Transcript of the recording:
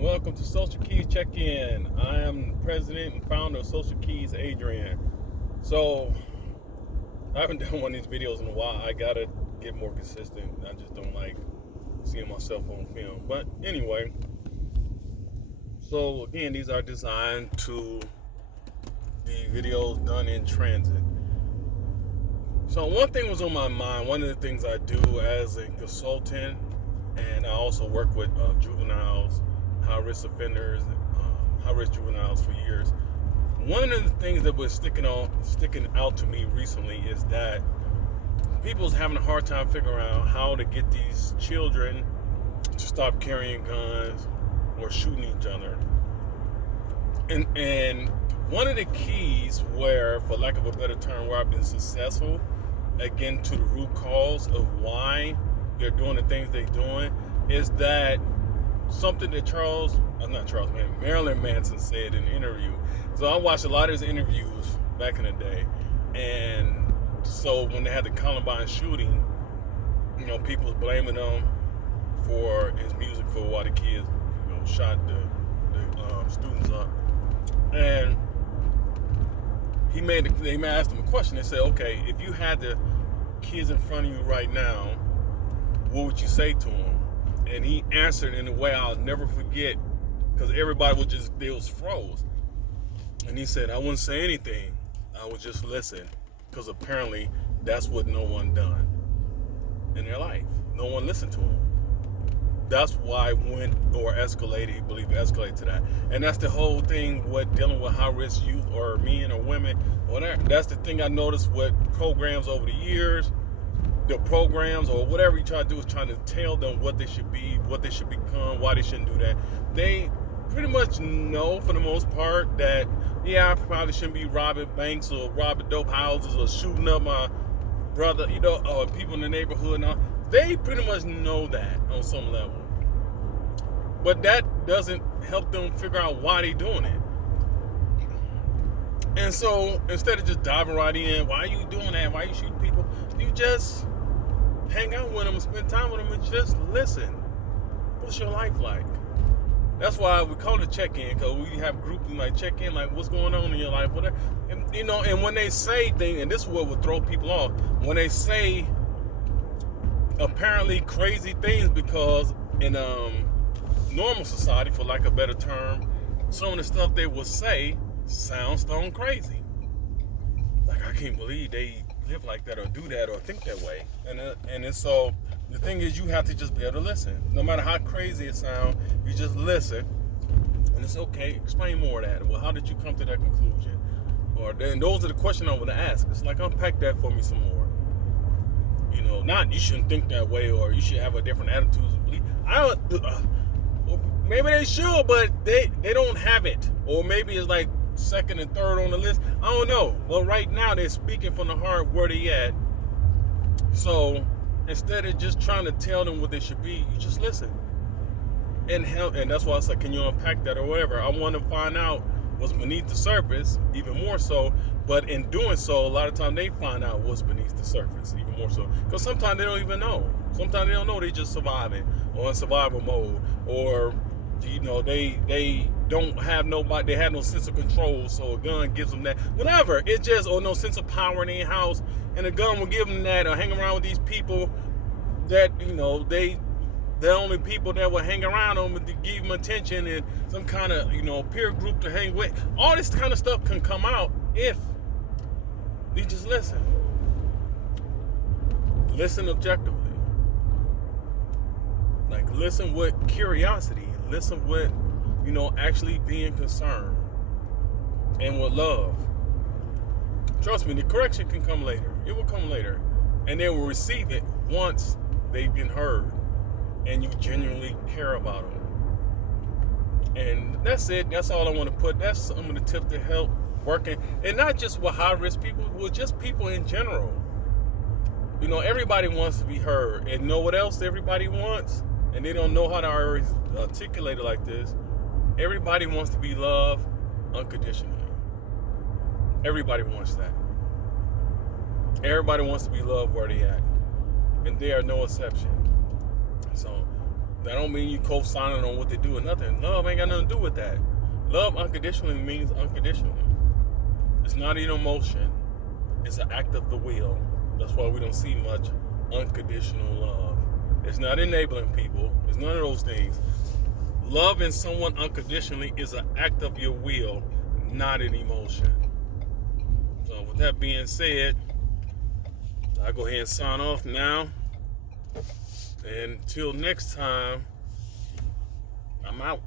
Welcome to Social Keys Check-In. I am president and founder of Social Keys, Adrian. So, I haven't done one of these videos in a while. I gotta get more consistent. I just don't like seeing myself on film. But anyway, so again, these are designed to be videos done in transit. So one thing was on my mind. One of the things I do as a consultant, and I also work with juveniles, high-risk offenders, high-risk juveniles for years. One of the things that was sticking out to me recently is that people's having a hard time figuring out how to get these children to stop carrying guns or shooting each other. And one of the keys where, for lack of a better term, where I've been successful, again, to the root cause of why they're doing the things they're doing, is that something that Marilyn Manson said in an interview. So I watched a lot of his interviews back in the day, and so when they had the Columbine shooting, people was blaming him for his music for why the kids, shot the students up, and they asked him a question. They said, "Okay, if you had the kids in front of you right now, what would you say to them?" And he answered in a way I'll never forget, because everybody was froze. And he said, "I wouldn't say anything. I would just listen," because apparently that's what no one done in their life. No one listened to him. That's why it went or escalated. He believed it escalated to that. And that's the whole thing with dealing with high-risk youth or men or women. Whatever. That's the thing I noticed with programs over the years. The programs or whatever you try to do is trying to tell them what they should be, what they should become, why they shouldn't do that. They pretty much know for the most part that, I probably shouldn't be robbing banks or robbing dope houses or shooting up my brother, or people in the neighborhood and all. They pretty much know that on some level. But that doesn't help them figure out why they're doing it. And so instead of just diving right in, why are you doing that? Why are you shooting people? You just hang out with them and spend time with them and just listen. What's your life like? That's why we call it check-in, because we have groups like check-in, like what's going on in your life, whatever. And when they say things, and this is what would throw people off, when they say apparently crazy things, because in normal society, for lack of a better term, some of the stuff they will say sounds stone crazy. Like, I can't believe they live like that or do that or think that way. And so the thing is, you have to just be able to listen. No matter how crazy it sounds, you just listen. And it's okay. Explain more of that. Well, how did you come to that conclusion? Or then those are the questions I want to ask. It's like, unpack that for me some more. Not you shouldn't think that way or you should have a different attitude and belief. Maybe they should, but they don't have it. Or maybe it's like second and third on the list. I don't know. Well, right now they're speaking from the heart where they at. So instead of just trying to tell them what they should be, you just listen and help. And that's why I said, can you unpack that or whatever? I want to find out what's beneath the surface, even more so. But in doing so, a lot of times they find out what's beneath the surface, even more so. Because sometimes they don't even know. Sometimes they don't know. They just surviving or in survival mode, or they don't have nobody. They have no sense of control, so a gun gives them that. Whatever. It just, or no sense of power in their house, and a gun will give them that. Or hang around with these people that the only people that will hang around them to give them attention and some kind of peer group to hang with. All this kind of stuff can come out if you just listen. Listen objectively. Like, listen with curiosity. Listen with, actually being concerned. And with love. Trust me, the correction can come later. It will come later. And they will receive it once they've been heard. And you genuinely care about them. And that's it. That's all I want to put. That's some of the tips to help working. And not just with high-risk people, but just people in general. Everybody wants to be heard. And know what else everybody wants? And they don't know how to articulate it like this. Everybody wants to be loved unconditionally. Everybody wants that. Everybody wants to be loved where they at. And they are no exception. So That don't mean you co-signing on what they do or nothing. Love ain't got nothing to do with that. Love unconditionally means unconditionally. It's not an emotion. It's an act of the will. That's why we don't see much unconditional love. It's not enabling people. It's none of those things. Loving someone unconditionally is an act of your will, not an emotion. So with that being said, I'll go ahead and sign off now. And until next time, I'm out.